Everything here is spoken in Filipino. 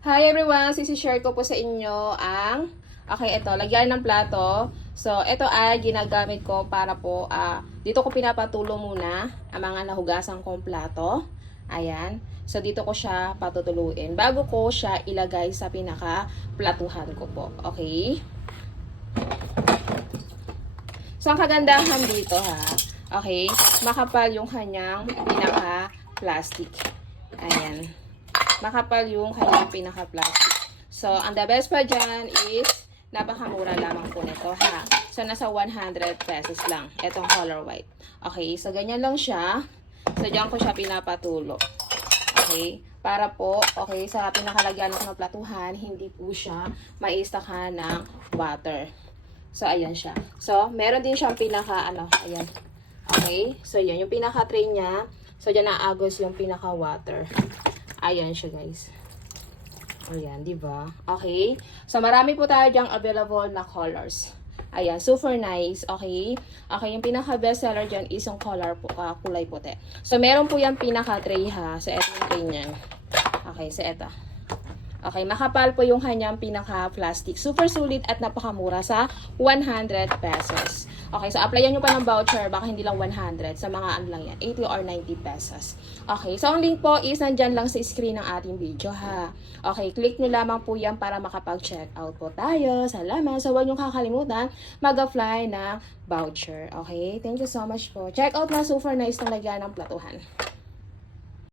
Hi everyone! Share ko po sa inyo ang ito, lagyan ng plato. So, ito ay ginagamit ko para po dito ko pinapatulo muna ang mga nahugasan kong plato. Ayan. So, dito ko siya patutuluin bago ko siya ilagay sa pinaka-platuhan ko po. Okay? So, ang kagandahan dito okay, makapal yung kanyang pinaka-plastic. Ayan. Makapal yung kanyang pinaka-plastic. So, ang the best pa dyan is, napakamura lamang po nito So, nasa 100 pesos lang. Itong color white. Okay, so ganyan lang siya. So, dyan ko siya pinapatulo. Okay, para po, okay, sa pinakalagyan ko ng platuhan, hindi po siya maistakan ng water. So, ayan siya. So, meron din siyang ayan. Okay, so yan, yung pinaka-tray niya. So, dyan naagos yung pinaka-water. Ayan siya, guys. Ayan, di ba? Okay. So, marami po tayo dyang available na colors. Ayan, super nice. Okay. Okay, yung pinaka-best seller dyan is yung color po, kulay puti. So, meron po yung pinaka-tray So, eto yung tray niyan. Okay, so eto. Okay, makapal po yung kanyang pinaka-plastic. Super sulit at napakamura sa 100 pesos. Okay, so applyan nyo pa ng voucher, baka hindi lang 100. Sa mga ano lang yan, 80 or 90 pesos. Okay, so ang link po is nandyan lang sa screen ng ating video Okay, click nyo lamang po yan para makapag-check out po tayo. Salamat. So huwag nyo kakalimutan mag-apply ng voucher. Okay, thank you so much po. Check out na, super nice na lagyan ng platuhan.